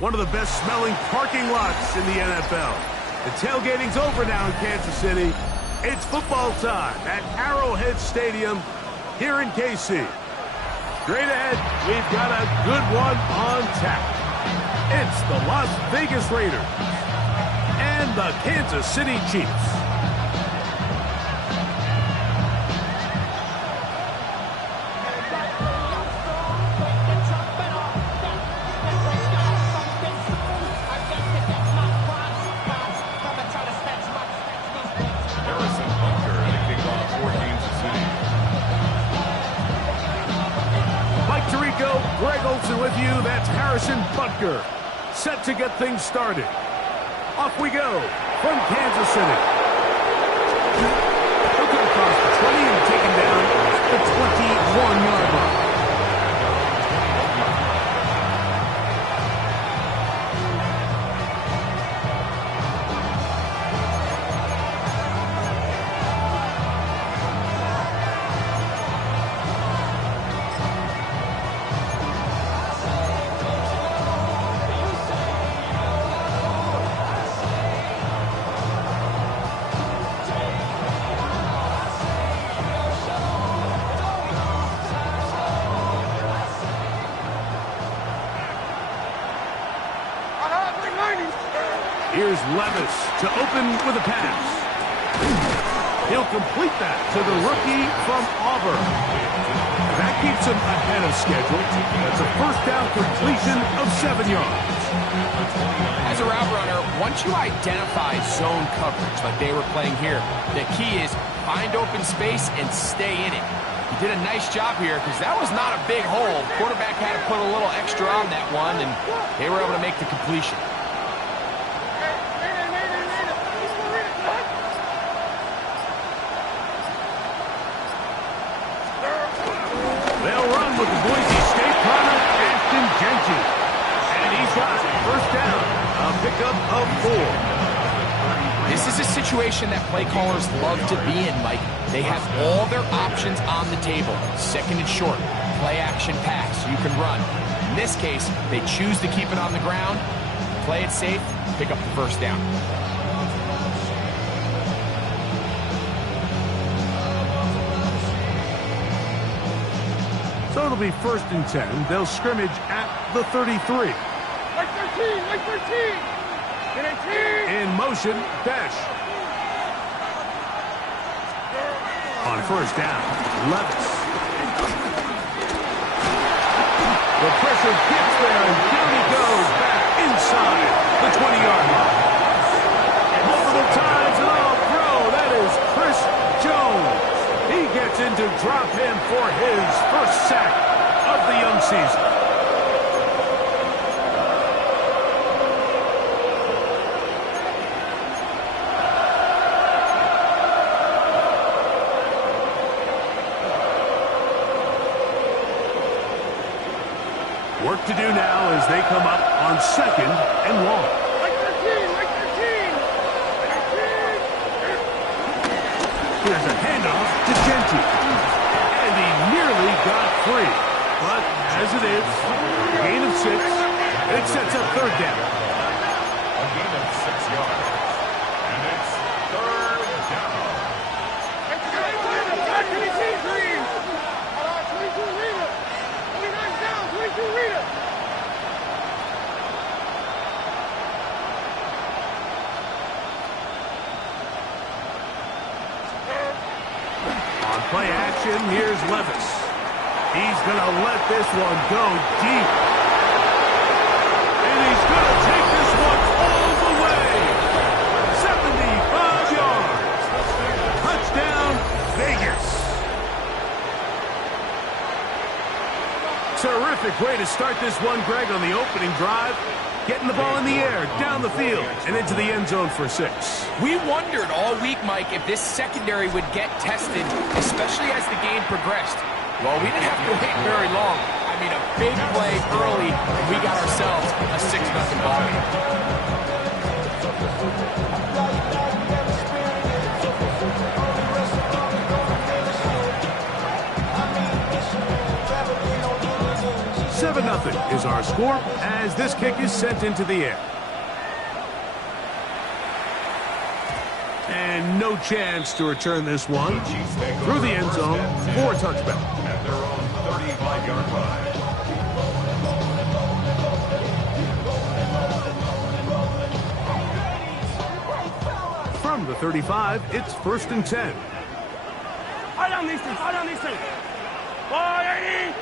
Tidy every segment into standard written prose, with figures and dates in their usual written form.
one of the best smelling parking lots in the NFL. The tailgating's over now in Kansas City. It's football time at Arrowhead Stadium here in KC. Straight ahead, we've got a good one on tap. It's the Las Vegas Raiders and the Kansas City Chiefs. Greg Olsen with you. That's Harrison Butker. Set to get things started. Off we go from Kansas City. Looking across the 20 and taken down at the 21-yard line. Here's Levis to open with a pass. He'll complete that to the rookie from Auburn. That keeps him ahead of schedule. That's a first down completion of 7 yards. As a route runner, once you identify zone coverage like they were playing here, the key is find open space and stay in it. He did a nice job here because that was not a big hole. Quarterback had to put a little extra on that one, and they were able to make the completion. They'll run with the Boise State product, Ashton Jenkins. And he's got it. First down, a pickup of 4. This is a situation that play callers love to be in, Mike. They have all their options on the table. Second and short, play action pass, you can run. In this case, they choose to keep it on the ground, play it safe, pick up the first down. So it'll be first and 10. They'll scrimmage at the 33. Like 13, like 13. In motion, Besh. On first down, Levis. The pressure gets there, and down he goes back inside the 20-yard line. Multiple times, and all throw. That is Chris Jones. He gets into drop him for his first sack of the young season. Work to do now as they come up on second and long. Like 13, like 13. Here's a handoff to Genty. And he nearly got free. But as it is, gain of 6. It sets up third down. A gain of 6 yards. And it's third down. On play action, here's Levis. He's going to let this one go deep. And he's going to take this one all the way. 75 yards. Touchdown, Vegas. Terrific way to start this one, Greg, on the opening drive. Getting the ball in the air, down the field, and into the end zone for 6. We wondered all week, Mike, if this secondary would get tested, especially as the game progressed. Well, we didn't have to wait very long. I mean, a big play early, and we got ourselves a 6-0 ball game. Seven 7-0. is our score as this kick is sent into the air. And no chance to return this one through the end zone for a touchback. At their own 35-yard line. From the 35, it's 1st and 10. High down these things. High down these things. 180.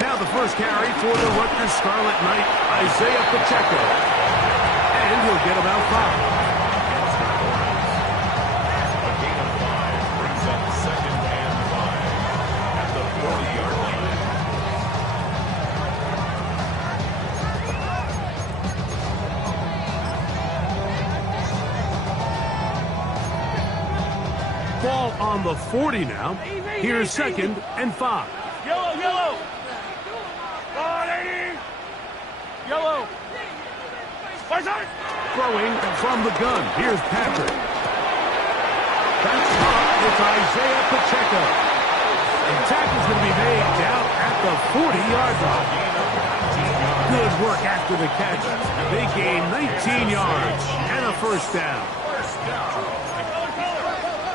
Now the first carry for the Rutgers Scarlet Knight, Isaiah Pacheco. And he'll get about 5. A gain of 5 brings up 2nd and 5 at the 40-yard line. Ball on the 40 now. Here's 2nd and 5. Yellow, yellow. 180. Yellow. Throwing from the gun. Here's Patrick. That's top. It's Isaiah Pacheco. And tackle's going to be made down at the 40-yard line. Good work after the catch. They gain 19 yards and a first down.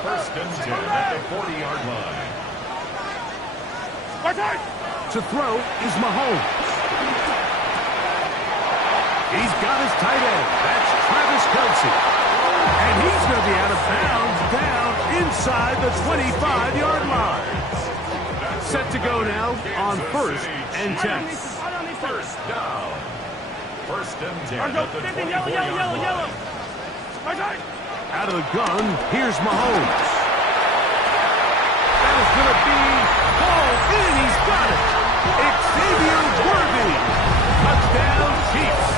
First and 10 at the 40-yard line. To throw is Mahomes. He's got his tight end. That's Travis Kelce. And he's going to be out of bounds down inside the 25-yard line. Set to go now on 1st and 10. First down. First and 10 at the 24-yard line. Out of the gun, here's Mahomes. That is going to be hauled in. He's got it. Xavier Worthy. Touchdown, Chiefs.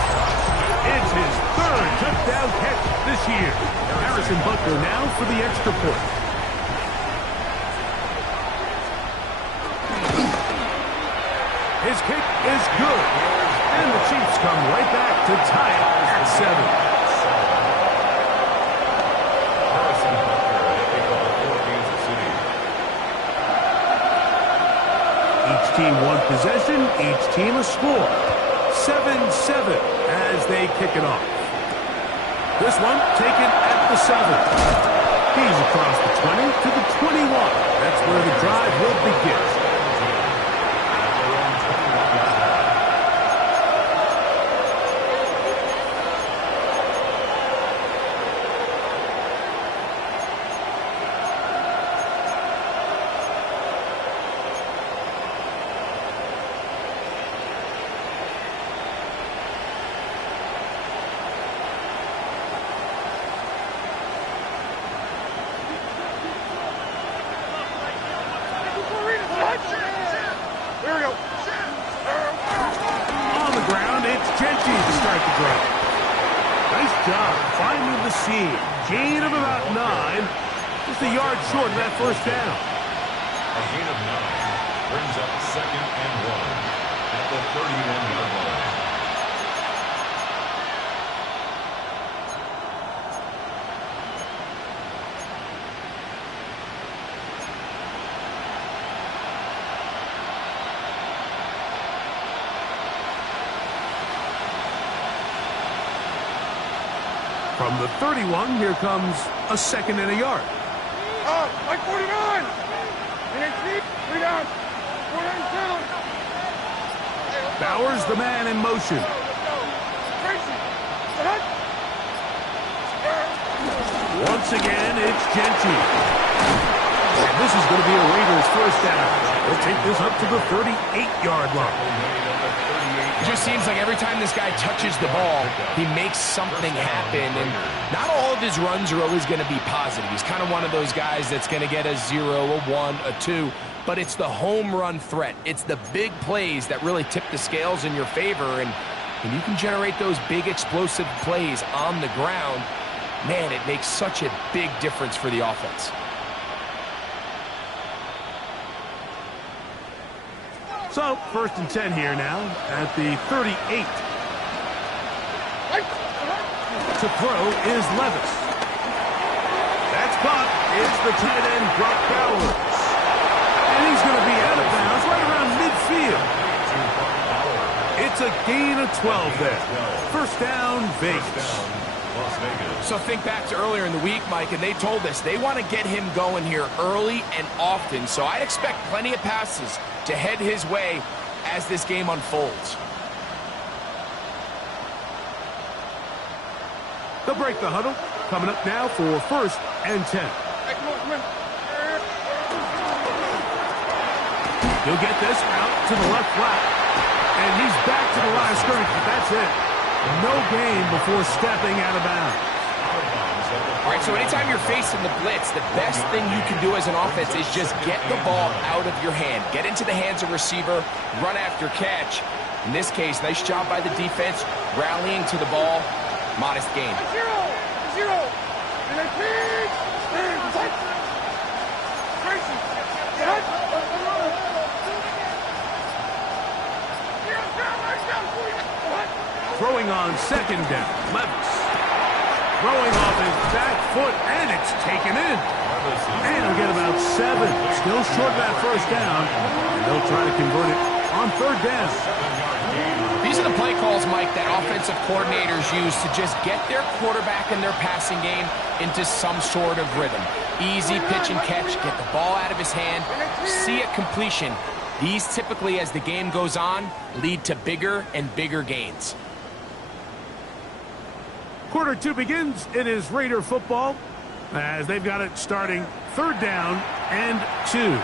It's his 3rd touchdown catch this year. Harrison Butker now for the extra point. His kick is good. And the Chiefs come right back to tie it at 7. Harrison Butker taking all 4 Kansas City. Each team one possession, each team a score. 7-7 as they kick it off. This one taken at the 7. He's across the 20 to the 21. That's where the drive will begin. Gain of about 9. Just a yard short of that first down. A gain of 9 brings up 2nd and 1 at the 31-yard line. From the 31, here comes a 2nd and a yard. Like 49. And it's deep. 3 down. 4 down. Bowers, the man in motion. Once again, it's Genty. And this is going to be a Raiders first down. They'll take this up to the 38-yard line. It just seems like every time this guy touches the ball, he makes something happen. And not all of his runs are always going to be positive. He's kind of one of those guys that's going to get a 0, a 1, a 2. But it's the home run threat. It's the big plays that really tip the scales in your favor. And when you can generate those big explosive plays on the ground, man, it makes such a big difference for the offense. So, 1st and 10 here now at the 38. To throw is Levis. That's caught. It's the tight end, Brock Bowers. 12 there. First down, Vegas. Las Vegas. So think back to earlier in the week, Mike, and they told us they want to get him going here early and often. So I expect plenty of passes to head his way as this game unfolds. They'll break the huddle. Coming up now for first and 10. Hey, come on. He'll get this out to the left flat. And he's back to the line of scrimmage, but that's it. No gain before stepping out of bounds. All right, so anytime you're facing the blitz, the best thing you can do as an offense is just get the ball out of your hand. Get into the hands of receiver, run after catch. In this case, nice job by the defense, rallying to the ball. Modest gain. 0. And a kick. Tracy. Throwing on second down, Levis. Throwing off his back foot, and it's taken in. And he'll get about 7. Still short of that first down. And they'll try to convert it on third down. These are the play calls, Mike, that offensive coordinators use to just get their quarterback and their passing game into some sort of rhythm. Easy pitch and catch, get the ball out of his hand, see it completion. These typically, as the game goes on, lead to bigger and bigger gains. Quarter 2 begins. It is Raider football as they've got it starting third down and 2.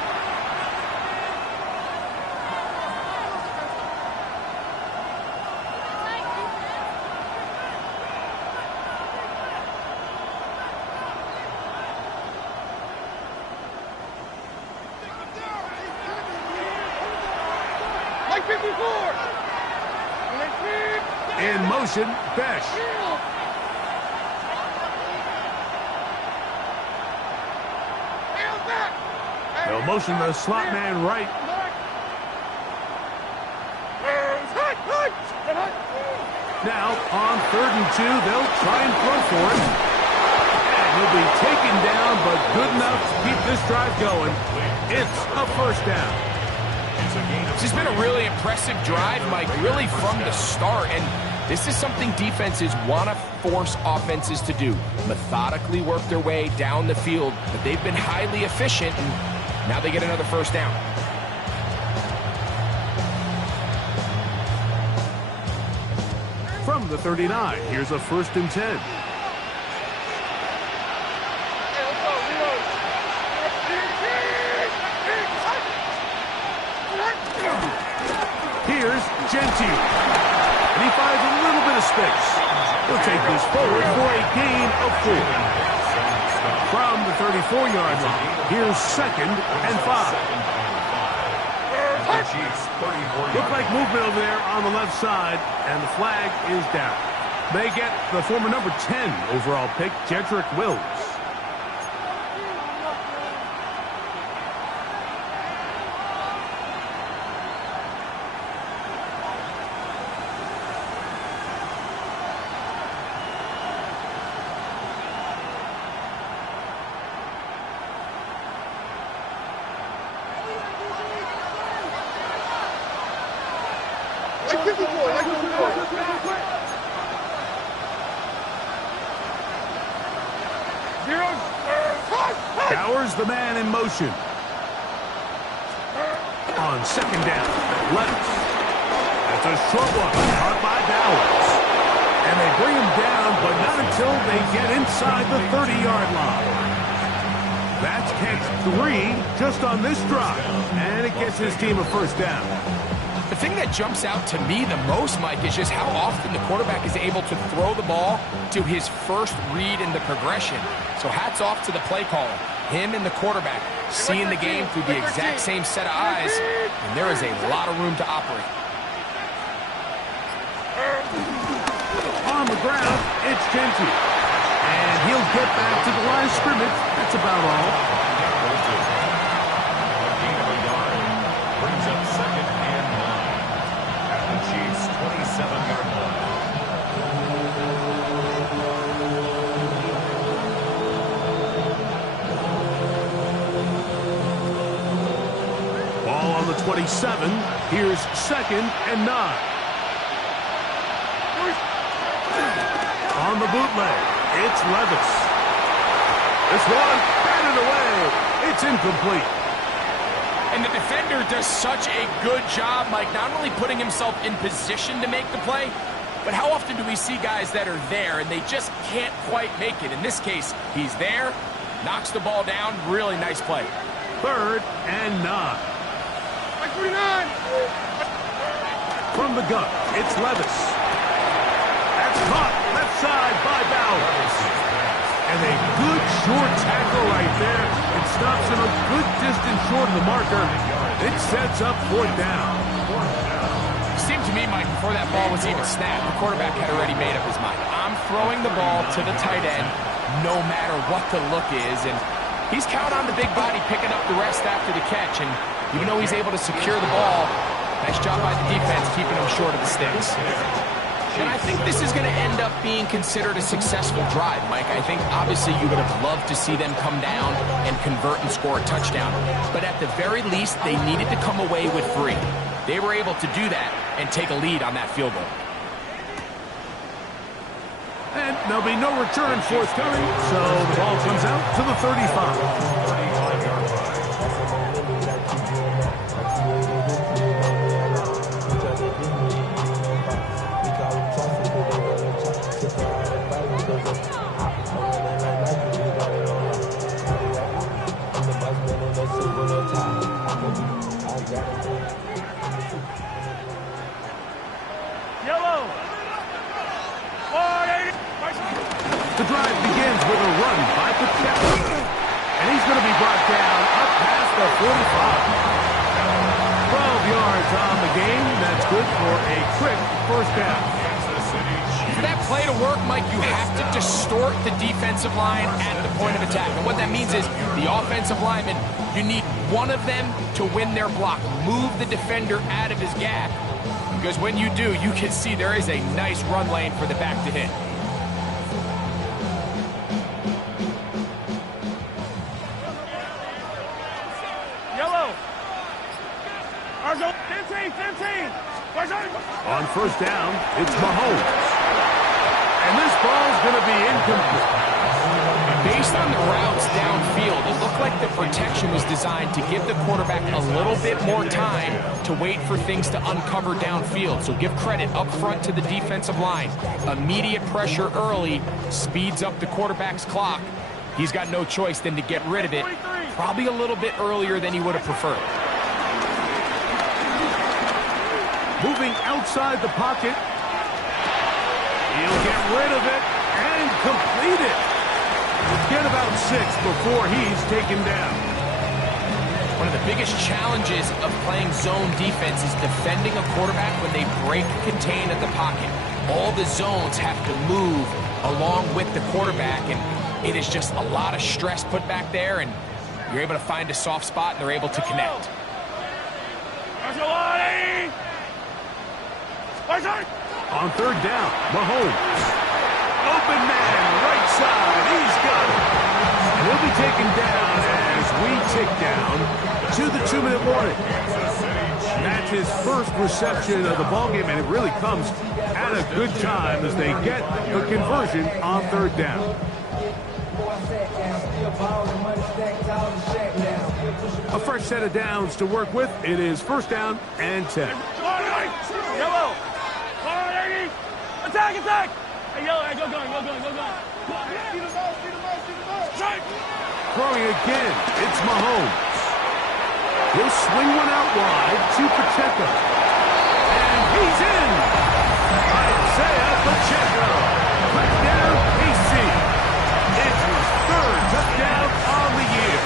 Like 54. In motion, Besh. They'll motion the slot man right. Now, on third and 2, they'll try and throw for it. And he'll be taken down, but good enough to keep this drive going. It's a first down. This has been a really impressive drive, Mike, really from the start. And this is something defenses want to force offenses to do. Methodically work their way down the field, but they've been highly efficient, and now they get another first down. From the 39, here's a first and 10. Here's Genty. And he finds a little bit of space. He'll take this forward for a gain of 4. From the 34-yard line, here's second and 5. Look like movement over there on the left side, and the flag is down. They get the former number 10 overall pick, Jedrick Wills. Bowers, the man in motion. On second down, Levis. That's a short one, caught by Bowers. And they bring him down, but not until they get inside the 30-yard line. That's catch 3 just on this drive, and it gets his team a first down. The thing that jumps out to me the most, Mike, is just how often the quarterback is able to throw the ball to his first read in the progression. So hats off to the play caller. Him and the quarterback seeing the game through the exact same set of eyes, and there is a lot of room to operate. On the ground, it's Genty. And he'll get back to the line of scrimmage. That's about all. Brings up second and 9 at the Chiefs' 27-yard line. Ball on the 27. Here's second and 9. On the bootleg, it's Levis. This one, batted away. It's incomplete. And the defender does such a good job, Mike, not only putting himself in position to make the play, but how often do we see guys that are there and they just can't quite make it? In this case, he's there, knocks the ball down. Really nice play. 3rd and 9. Like 49. From the gun, it's Levis. That's caught left side by Bowers. And a good short tackle right there. It stops him a good distance short of the marker. It sets up 4th down. It seemed to me, Mike, before that ball was even snapped, the quarterback had already made up his mind. I'm throwing the ball to the tight end no matter what the look is. And he's counting on the big body picking up the rest after the catch. And even though he's able to secure the ball, nice job by the defense keeping him short of the sticks. And I think this is going to end up being considered a successful drive, Mike. I think obviously you would have loved to see them come down and convert and score a touchdown. But at the very least, they needed to come away with 3. They were able to do that and take a lead on that field goal. And there'll be no return forthcoming, so the ball comes out to the 35. The drive begins with a run by Pacheco. And he's going to be brought down up past the 45. 12 yards on the game. That's good for a quick 1st down. For that play to work, Mike, you have to distort the defensive line at the point of attack. And what that means is the offensive lineman, you need one of them to win their block. Move the defender out of his gap. Because when you do, you can see there is a nice run lane for the back to hit. On 1st down, it's Mahomes. And this ball's going to be incomplete. Based on the routes downfield, it looked like the protection was designed to give the quarterback a little bit more time to wait for things to uncover downfield. So give credit up front to the defensive line. Immediate pressure early speeds up the quarterback's clock. He's got no choice than to get rid of it, probably a little bit earlier than he would have preferred. Moving outside the pocket. He'll get rid of it and complete it. Get about 6 before he's taken down. One of the biggest challenges of playing zone defense is defending a quarterback when they break contain at the pocket. All the zones have to move along with the quarterback, and it is just a lot of stress put back there, and you're able to find a soft spot, and they're able to connect. On 3rd down, Mahomes. Open man, right side. He's got it. And he'll be taken down as we tick down to the 2-minute warning. That's his first reception of the ballgame, and it really comes at a good time as they get the conversion on 3rd down. A fresh set of downs to work with. It is 1st down and 10. Yellow. Attack, attack! Hey, yellow, hey, go going. See the ball. Strike! Throwing again, it's Mahomes. He'll swing one out wide to Pacheco. And he's in! Isaiah Pacheco. Touchdown, KC. It's his 3rd touchdown on the year.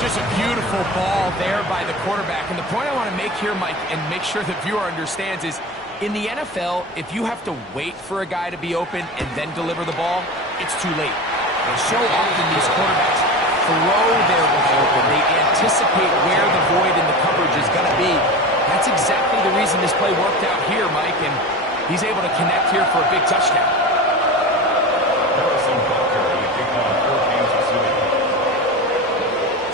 Just a beautiful ball there by the quarterback. And the point I want to make here, Mike, and make sure the viewer understands is, in the NFL, if you have to wait for a guy to be open and then deliver the ball, it's too late. And so often these quarterbacks throw their ball open. They anticipate where the void in the coverage is going to be. That's exactly the reason this play worked out here, Mike, and he's able to connect here for a big touchdown.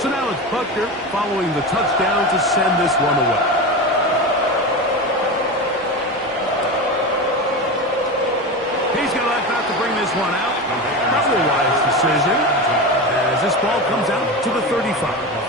So now it's Butker following the touchdown to send this one away. this one out. Probably a wise decision as this ball comes out to the 35.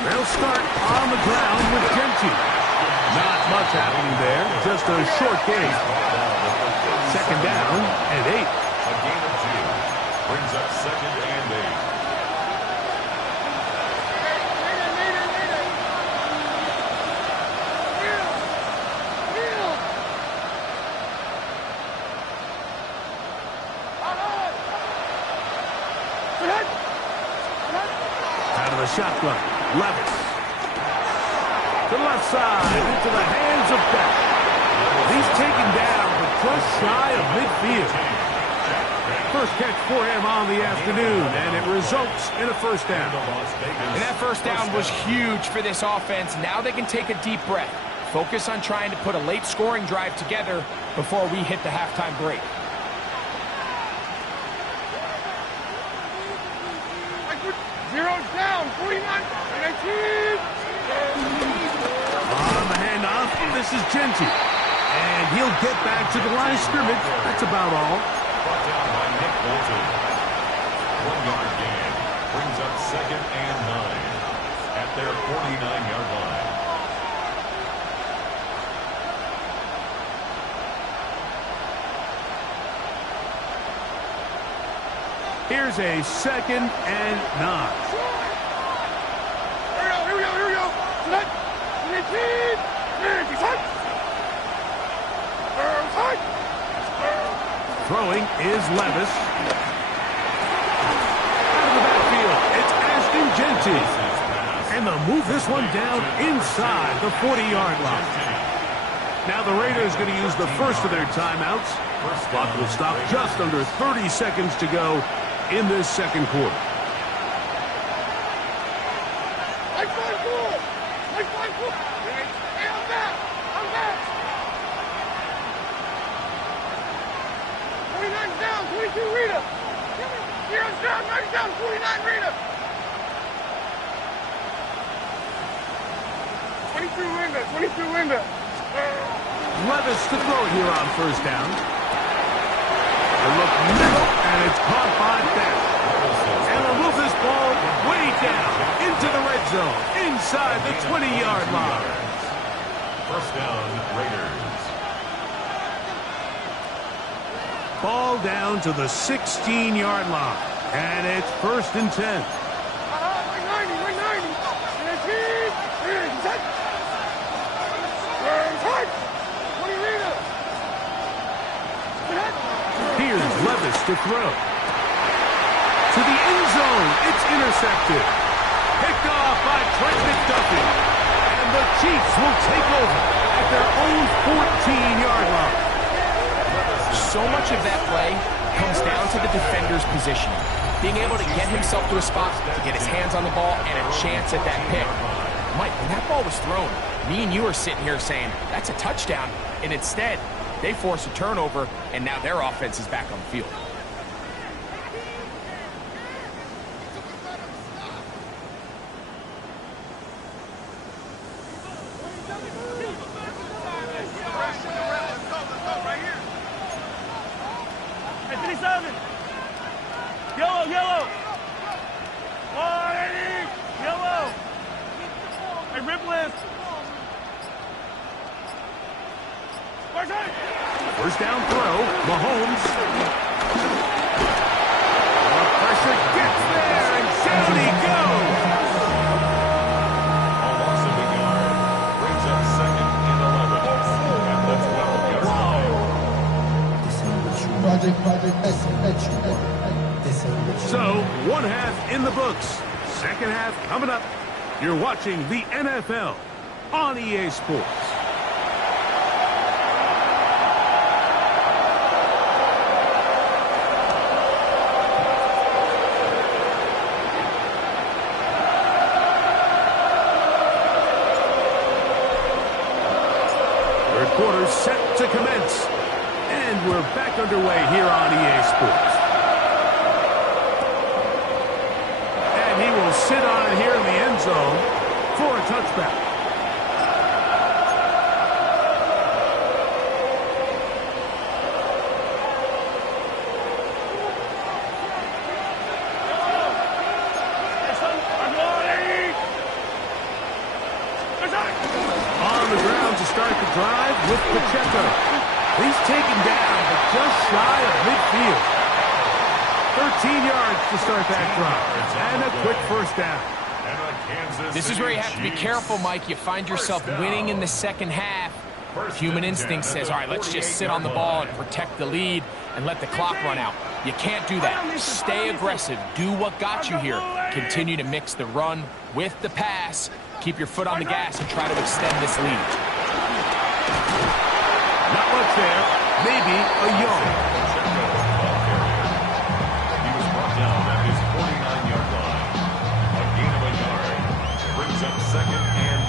They'll start on the ground with Genty. Not much happening there, just a short game. Second down and 8. A gain of 2 brings up second and 8. Out of the shotgun, Levis. To the left side, into the hands of Beck. He's taken down, but just shy of midfield. First catch for him on the afternoon, and it results in a first down. And that first down was huge for this offense. Now they can take a deep breath. Focus on trying to put a late scoring drive together before we hit the halftime break. Zero's down, 49, 19. On the handoff, this is Genty. And he'll get back to the line of scrimmage. That's about all. Brought down by Nick Bolton. 1-yard gain brings up second and 9 at their 49-yard line. Here's a second and 9. Here we go. Set. 19. Set. Throwing is Levis. Out of the backfield, it's Ashton Genty. And they'll move this one down inside the 40-yard line. Now the Raiders going to use the first of their timeouts. Clock will stop just under 30 seconds to go in this second quarter. Down, 49 Rita. 22 Linda. Levis to throw it here on first down. A look middle, and it's caught by Beck. And they'll move this ball way down into the red zone, inside the 20-yard line. First down, Raiders. Ball down to the 16-yard line. And it's first and 10. 190. Here's Levis to throw. To the end zone. It's intercepted. Picked off by Trent McDuffie. And the Chiefs will take over at their own 14-yard line. So much of that play comes down to the defender's positioning. Being able to get himself to a spot, to get his hands on the ball, and a chance at that pick. Mike, when that ball was thrown, me and you are sitting here saying, that's a touchdown. And instead, they force a turnover, and now their offense is back on the field. Yellow. 180. Yellow. Hey, Ripless. First down throw. Mahomes. Pressure gets there, and down he goes. A loss of a yard brings up second and 11 at the 12-yard line. So, one half in the books. Second half coming up. You're watching the NFL on EA Sports. commence. And we're back underway here on EA Sports. And he will sit on it here in the end zone for a touchback. On the ground to start the drive with Pacheco. He's taken down, but just shy of midfield. 13 yards to start that drive. And a quick first down. This is where you have to be careful, Mike. You find yourself winning in the second half. Human instinct says, all right, let's just sit on the ball and protect the lead and let the clock run out. You can't do that. Stay aggressive. Do what got you here. Continue to mix the run with the pass. Keep your foot on the gas and try to extend this lead. Not much there. Maybe a yard. He was brought down at his 49-yard line. A gain of a yard. Brings up second and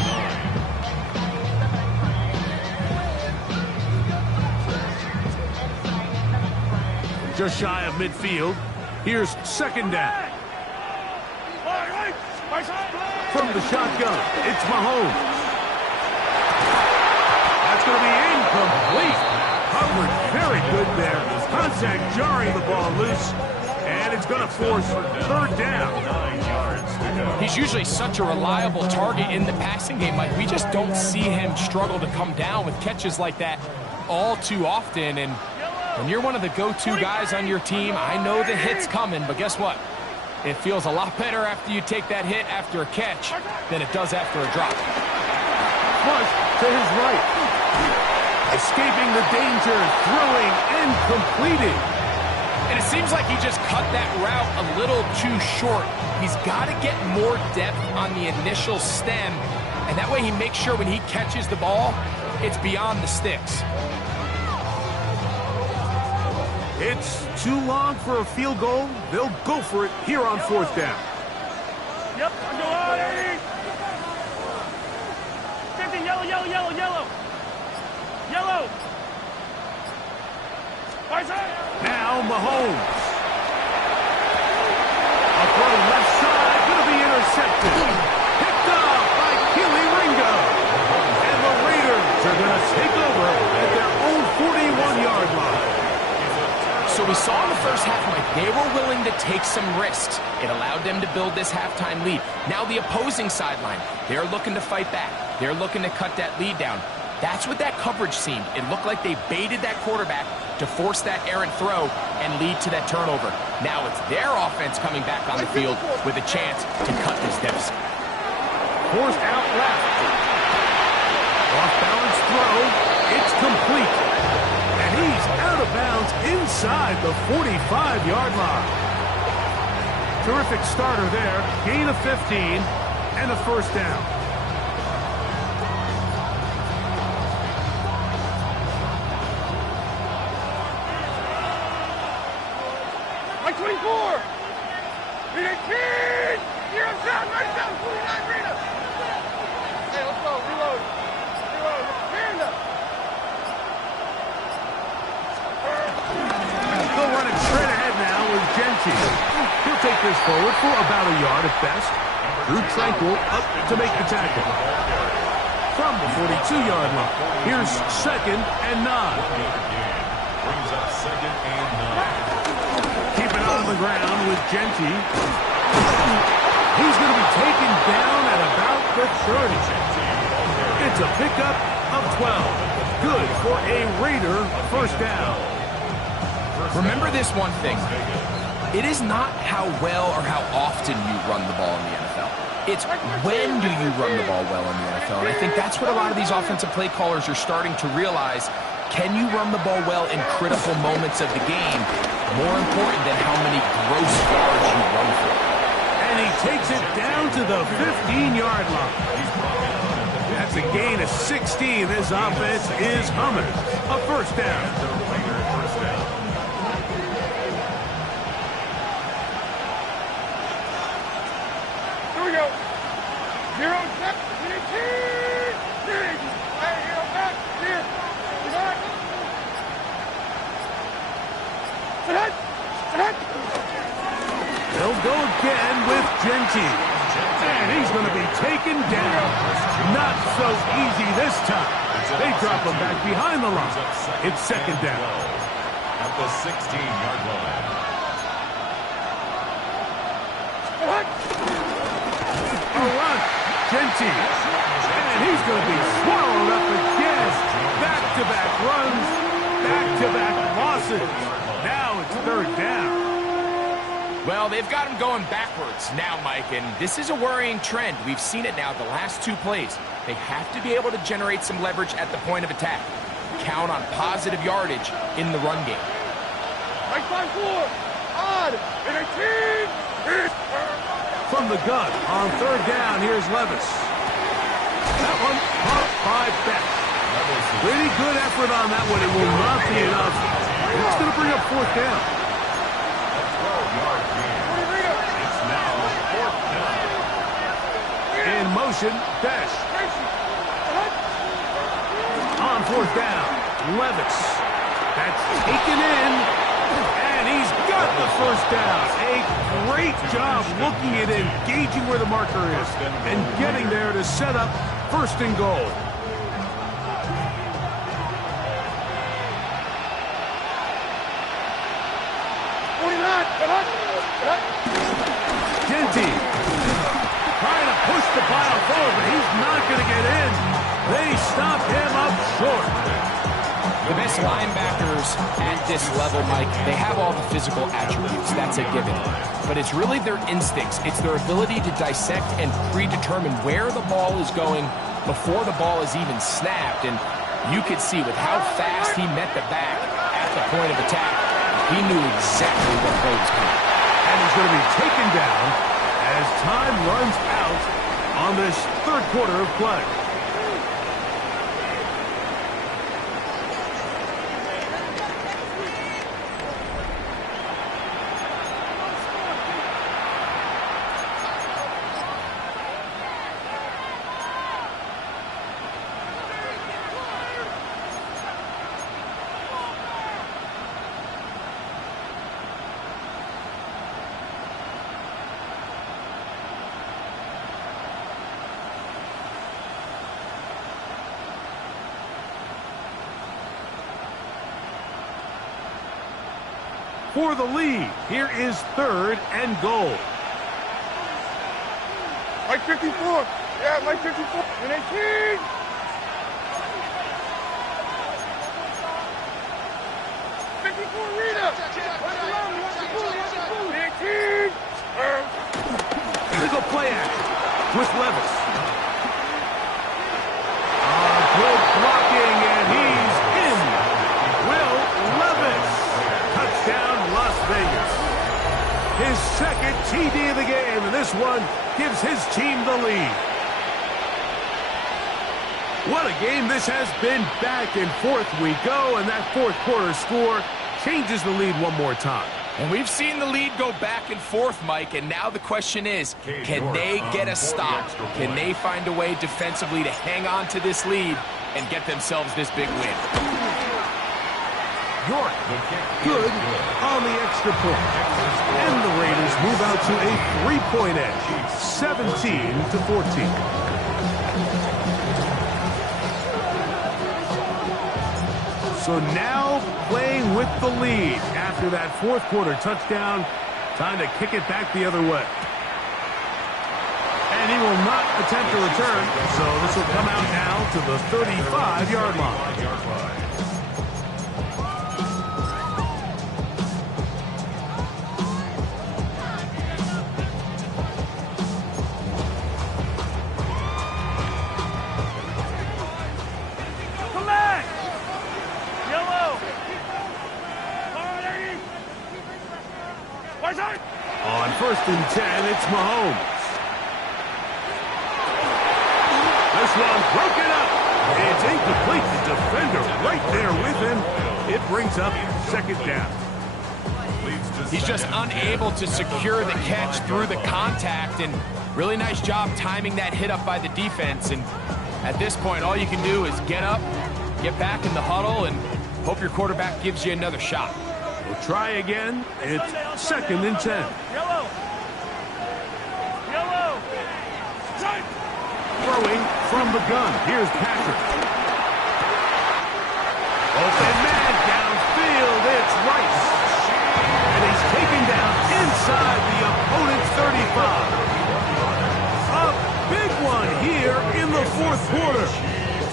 9. Just shy of midfield. Here's second down. From the shotgun, it's Mahomes. That's going to be incomplete. Coverage very good there. Contact jarring the ball loose. And it's going to force third down. 9 yards to go. He's usually such a reliable target in the passing game. Like, we just don't see him struggle to come down with catches like that all too often. And when you're one of the go-to guys on your team, I know the hit's coming, but guess what? It feels a lot better after you take that hit after a catch than it does after a drop. Flush to his right. Escaping the danger, throwing and completing. And it seems like he just cut that route a little too short. He's got to get more depth on the initial stem, and that way he makes sure when he catches the ball, it's beyond the sticks. It's too long for a field goal. They'll go for it here on fourth down. Yep, underway. 50, yellow, yellow, yellow, yellow. Yellow. Right side. Now Mahomes. A throw left side, going to be intercepted. Picked up by Kelee Ringo. And the Raiders are going to take over at their own 41-yard line. So we saw in the first half, Mike, they were willing to take some risks. It allowed them to build this halftime lead. Now the opposing sideline, they're looking to fight back. They're looking to cut that lead down. That's what that coverage seemed. It looked like they baited that quarterback to force that errant throw and lead to that turnover. Now it's their offense coming back on the field with a chance to cut this deficit. Forced out left. Off-balance throw. It's complete. And he's out of bounds inside the 45-yard line. Terrific starter there. Gain of 15 and a first down. Like 24. Read it, kid. You're outside, right down, 49, Rita. Hey, let's go, reload. Reload, stand up. They'll run it straight ahead now with Genty. He'll take this forward for about a yard at best. Drew Tranquil up to make the tackle. From the 42-yard line, here's second and 9. Brings up second and 9. Keep it on the ground with Genty. He's going to be taken down at about the 30. It's a pickup of 12. Good for a Raider first down. Remember this one thing. It is not how well or how often you run the ball in the NFL. It's when do you run the ball well in the NFL. And I think that's what a lot of these offensive play callers are starting to realize. Can you run the ball well in critical moments of the game? More important than how many gross yards you run for. And he takes it down to the 15-yard line. That's a gain of 16. This offense is humming. A first down. Here we go. 0, 7, 18. Hey, here, back, here. Back. They'll go again with Gentile. And he's going to be taken down. Not so easy this time. They drop him back behind the line. It's second down. At the 16-yard line. A run. Gentile. And he's going to be swallowed up again. Back-to-back runs. Back-to-back losses. Now it's third down. Well, they've got him going backwards now, Mike, and this is a worrying trend. We've seen it now the last two plays. They have to be able to generate some leverage at the point of attack. Count on positive yardage in the run game. Right side 4. Odd. And a team. From the gun on third down, here's Levis. That one caught by Beck. Pretty good effort on that one. It will not be enough. It's going to bring up fourth down. In motion, Dash. On fourth down, Levis. That's taken in, and he's got the first down. A great job looking at it, gauging where the marker is, and getting there to set up first and goal. Gentile. Trying to push the pile forward, but he's not going to get in. They stop him up short. The best linebackers at this level, Mike, they have all the physical attributes. That's a given. But it's really their instincts. It's their ability to dissect and predetermine where the ball is going before the ball is even snapped. And you could see with how fast he met the back at the point of attack, he knew exactly what play was coming. And he's going to be taken down as time runs out on this third quarter of play. For the lead, here is third and goal. Mike 54. Yeah, Mike 54. And 18. Rita. Legal play action with Levis. Good blocking, and he's in. Will Levis. Touchdown, Las Vegas. His second TD of the game, and this one gives his team the lead. What a game this has been. Back and forth we go, and that fourth quarter score changes the lead one more time. And we've seen the lead go back and forth, Mike, and now the question is, can they get a stop? Can they find a way defensively to hang on to this lead and get themselves this big win? York, good on the extra point. And the Raiders move out to a 3-point edge, 17-14. So now playing with the lead after that fourth quarter touchdown. Time to kick it back the other way. And he will not attempt a return, so this will come out now to the 35-yard line. On 1st and 10, it's Mahomes. This one broken up. It's incomplete. The defender right there with him. It brings up second down. He's just unable to secure the catch through the contact, and really nice job timing that hit up by the defense. And at this point, all you can do is get up, get back in the huddle, and hope your quarterback gives you another shot. We'll try again. It's 2nd and 10. Yellow. Yellow. Throwing from the gun. Here's Patrick. Open man downfield. It's Rice. And he's taken down inside the opponent's 35. A big one here in the 4th quarter.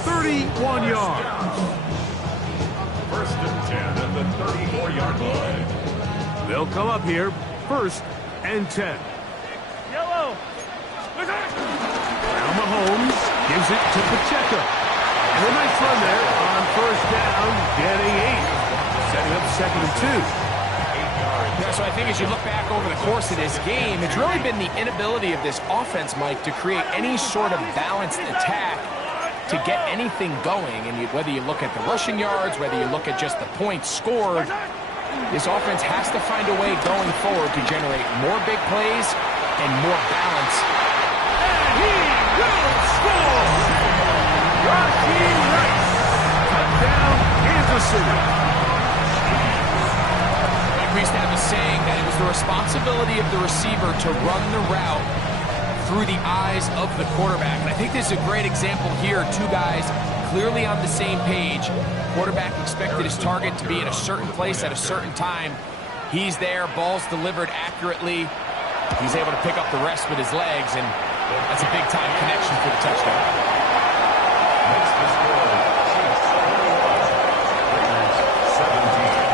31 yards. 1st and 10 at the 34-yard line. They'll come up here. 1st and 10. Yellow. Now Mahomes gives it to Pacheco. And a nice run there on 1st down, getting 8. Setting up 2nd and 2. Yeah, so I think as you look back over the course of this game, it's really been the inability of this offense, Mike, to create any sort of balanced attack to get anything going. And whether you look at the rushing yards, whether you look at just the points scored, this offense has to find a way going forward to generate more big plays and more balance. And he will score! Rashee Rice, touchdown, Kansas City. We used to have a saying that it was the responsibility of the receiver to run the route through the eyes of the quarterback. And I think this is a great example here. 2 guys clearly on the same page. Quarterback expected his target to be in a certain place at a certain time. He's there, ball's delivered accurately. He's able to pick up the rest with his legs, and that's a big-time connection for the touchdown. Next to score, Chiefs 21, Raiders 17.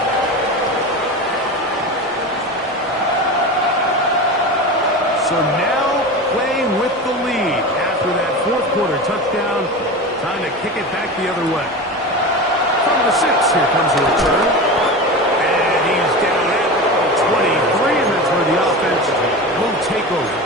So now playing with the lead after that 4th quarter touchdown. Time to kick it back the other way. From the 6, here comes the return. And he's down at 23, and that's where the offense will take over.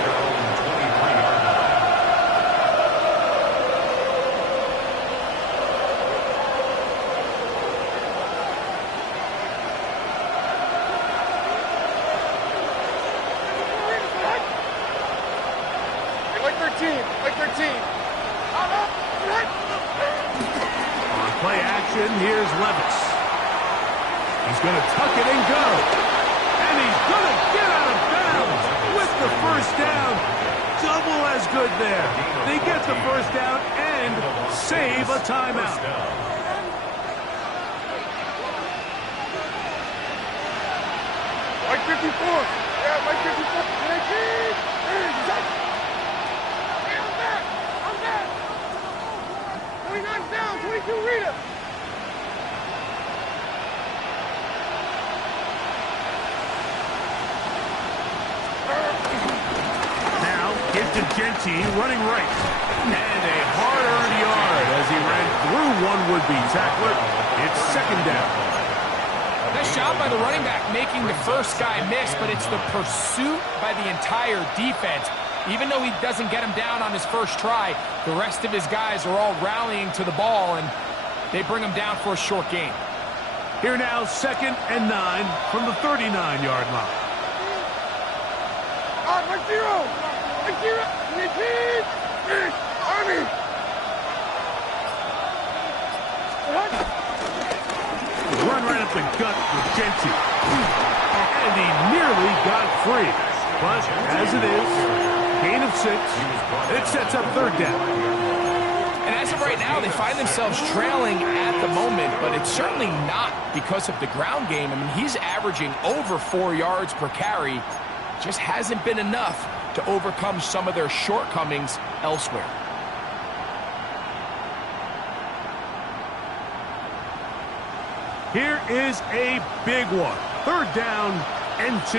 Play action, here's Levis. He's going to tuck it and go. And he's going to get out of bounds with the 1st down. Double as good there. They get the 1st down and save a timeout. Mike 54. Yeah, Mike 54. I'm back. 29 down, 22 Rita. Now, get to Genty running right. And a hard-earned yard as he ran through one would-be tackler. It's 2nd down. Nice job by the running back making the first guy miss, but it's the pursuit by the entire defense. Even though he doesn't get him down on his first try, the rest of his guys are all rallying to the ball, and they bring him down for a short gain. Here now, 2nd and 9 from the 39-yard line. Mike 0. Mike 0. Army. Run right up the gut with Genty. And he nearly got free. But as it is, gain of 6. It sets up 3rd down. And as of right now, they find themselves trailing at the moment, but it's certainly not because of the ground game. I mean, he's averaging over 4 yards per carry. Just hasn't been enough to overcome some of their shortcomings elsewhere. Here is a big one. 3rd down and 2.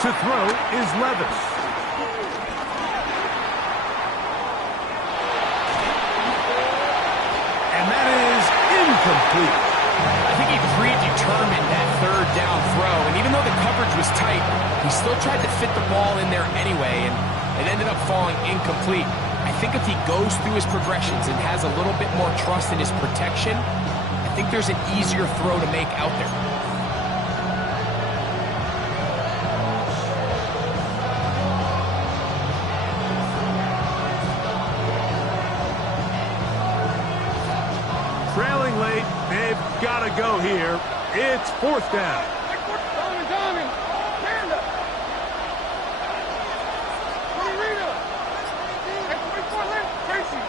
To throw is Levis. And that is incomplete. I think he predetermined that 3rd down throw, and even though the coverage was tight, he still tried to fit the ball in there anyway, and it ended up falling incomplete. I think if he goes through his progressions and has a little bit more trust in his protection, I think there's an easier throw to make out there. late. They've got to go here. It's fourth down. Diamond. Stand up. Rita. At 24 left. Tracy.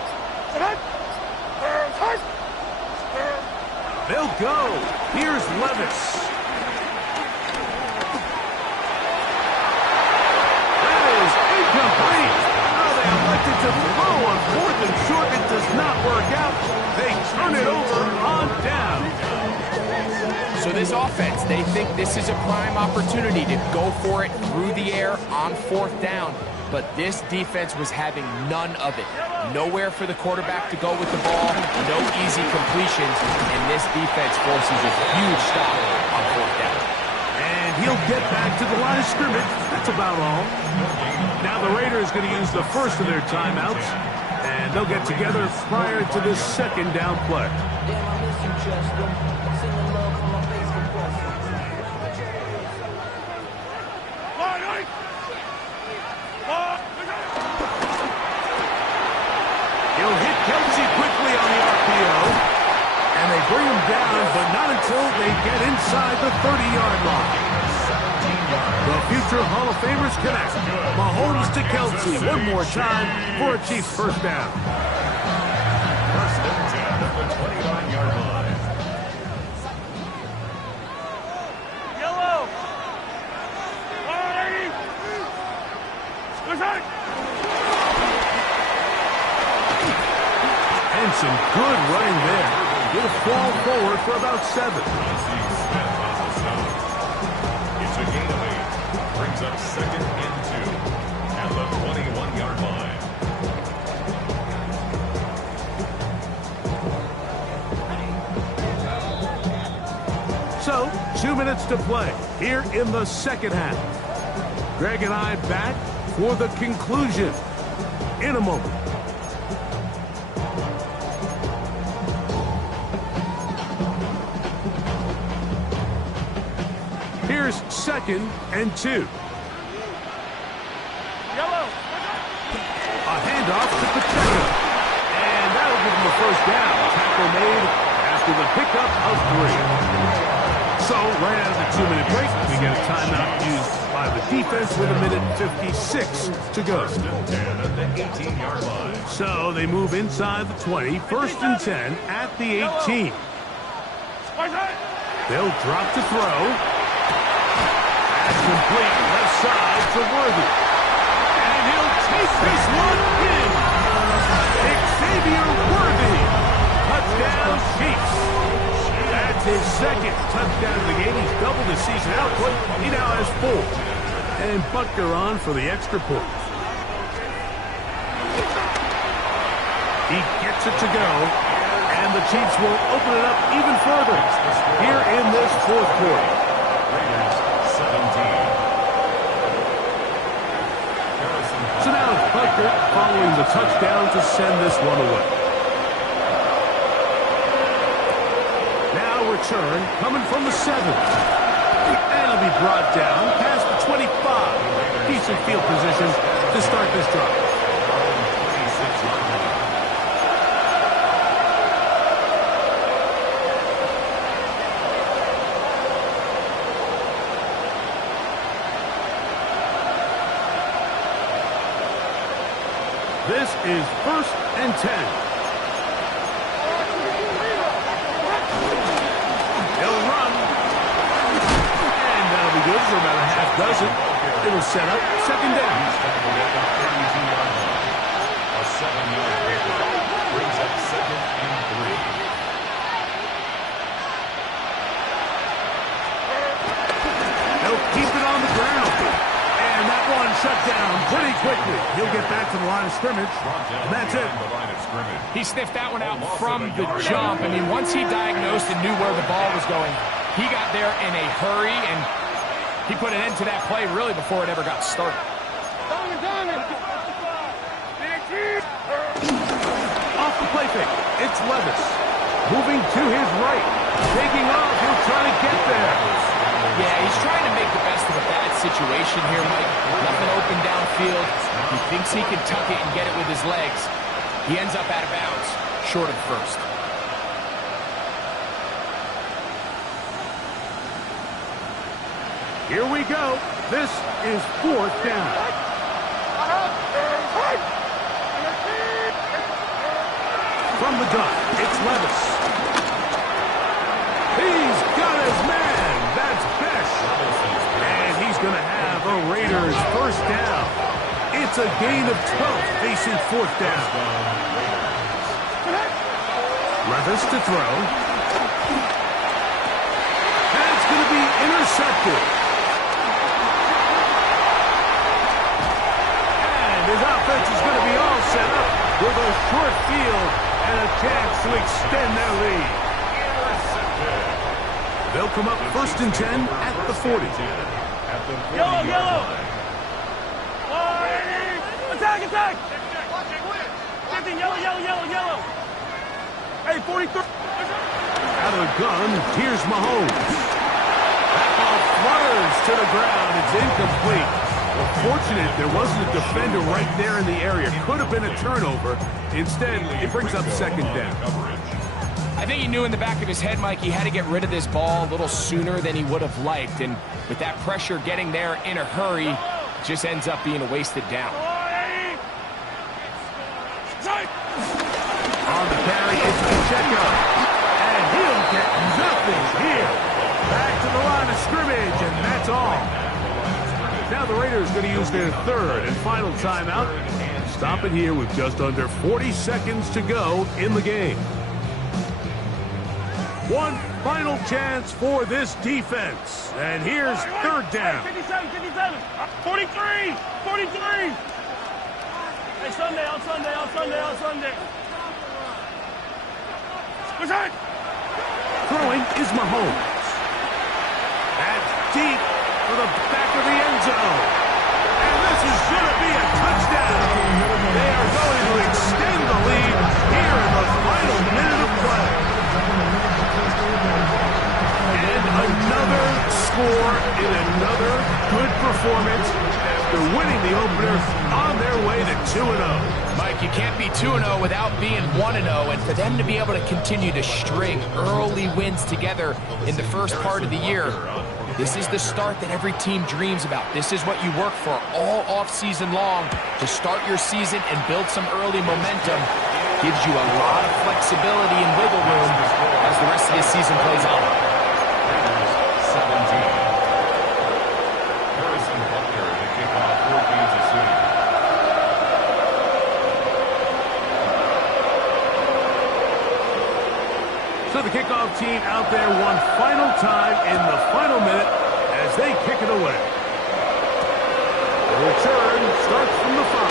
They'll go. Here's Levis. That is incomplete. Oh, they elected to throw on fourth and short. It does not work out. They turn it over on down. So this offense, they think this is a prime opportunity to go for it through the air on fourth down. But this defense was having none of it. Nowhere for the quarterback to go with the ball, no easy completions, and this defense forces a huge stop on fourth down. And he'll get back to the line of scrimmage. That's about all. Now the Raiders going to use the first of their timeouts, and they'll get together prior to this second down play. He'll hit Kelsey quickly on the RPO, and they bring him down, but not until they get inside the 30-yard line. The future Hall of Famers connect. Mahomes to Kelsey one more time for a Chiefs first down. First and 10 at the 29-yard line. Yellow. And some good running there. He'll fall forward for about 7. It's a gain of 8. Brings up second and 2 at the 21-yard line. So, 2 minutes to play here in the second half. Greg and I back for the conclusion in a moment. Here's second and 2. Yellow. A handoff to Pacheco. And that'll give him a first down. Tackle made after the pickup of 3. So, right out of the 2-minute break, we get a timeout used by the defense with 1:56 to go. First and 10 at the 18-yard line. So, they move inside the 20. First and 10 at the 18. They'll drop to throw. Complete left side to Worthy. And he'll take this one in. Xavier Worthy. Touchdown Chiefs. That's his second touchdown of the game. He's doubled his season output. He now has 4. And Butker on for the extra point. He gets it to go. And the Chiefs will open it up even further here in this fourth quarter. So now it's Butker following the touchdown to send this one away. Now return coming from the 7. And it'll be brought down past the 25. Decent field position to start this drive. This is first and 10. He'll run. And that'll be good for about a half dozen. It'll set up second down. A 7-yard pickup brings up second and 3. They'll keep it on the ground. And that one shut down pretty quickly. He'll get back to the line of scrimmage. And that's it. He sniffed that one out from the jump. I mean, once he diagnosed and knew where the ball was going, he got there in a hurry, and he put an end to that play really before it ever got started. Off the play fake, it's Levis. Moving to his right. Taking off, he'll try to get there. Yeah, he's trying to make the best of a bad situation here, Mike. Nothing open downfield. He thinks he can tuck it and get it with his legs. He ends up out of bounds, short of first. Here we go. This is 4th down. From the gun, it's Levis. He's got his man. That's Besh. And he's going to have a Raiders first down. It's a gain of 12 facing 4th down. Levis to throw. And it's going to be intercepted. And his offense is going to be all set up with a short field and a chance to extend their lead. They'll come up 1st and 10 at the 40. Yellow, yellow. Attack, attack. 15, yellow, yellow, yellow, yellow. Hey, 43. Out of the gun, here's Mahomes. That ball flutters to the ground. It's incomplete. Well, fortunate there wasn't a defender right there in the area. Could have been a turnover. Instead, it brings up 2nd down. I think he knew in the back of his head, Mike, he had to get rid of this ball a little sooner than he would have liked. And with that pressure getting there in a hurry, it just ends up being a wasted down. On the carry, it's Pacheco. And he'll get nothing here. Back to the line of scrimmage, and that's all. Now the Raiders going to use their 3rd and final timeout. Stop it here with just under 40 seconds to go in the game. One final chance for this defense. And here's 3rd down. 57, 57. 43, 43. Hey, Sunday, on Sunday, on Sunday, on Sunday. What's that? Throwing is Mahomes. That's deep for the back of the end zone. And this is going to be a touchdown. They are going to extend the lead here in the final minute of play. And another score in another good performance after winning the opener on their way to 2-0. Mike, you can't be 2-0 without being 1-0, and for them to be able to continue to string early wins together in the first part of the year, this is the start that every team dreams about. This is what you work for all off-season long to start your season and build some early momentum. Gives you a lot of flexibility and wiggle room as the rest of this season plays on. 17. Harrison Butker to kick off for Kansas City. So the kickoff team out there one final time in the final minute as they kick it away. The return starts from the 5.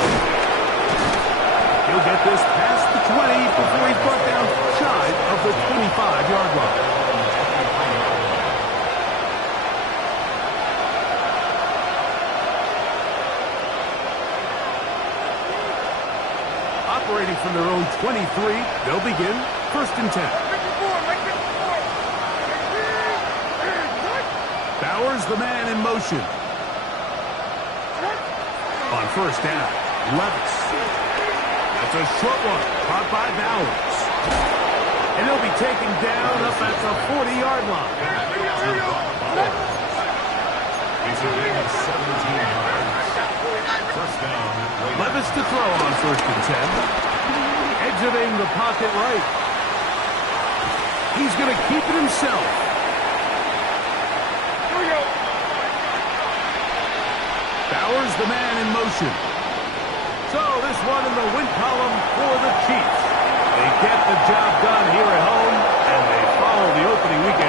He'll get this past the 20 before he's brought down shy of the 25-yard line. Operating from their own 23, they'll begin 1st and 10. Bowers, the man in motion. On 1st down, Levis. That's a short one, caught by Bowers. And he'll be taken down up at the 40-yard line. He's a gain of 17 yards. First down. Levis to throw on 1st and 10. Exiting the pocket right. He's going to keep it himself. Bowers, the man in motion. So this one in the win column for the Chiefs. They get the job done here at home, and they follow the opening weekend.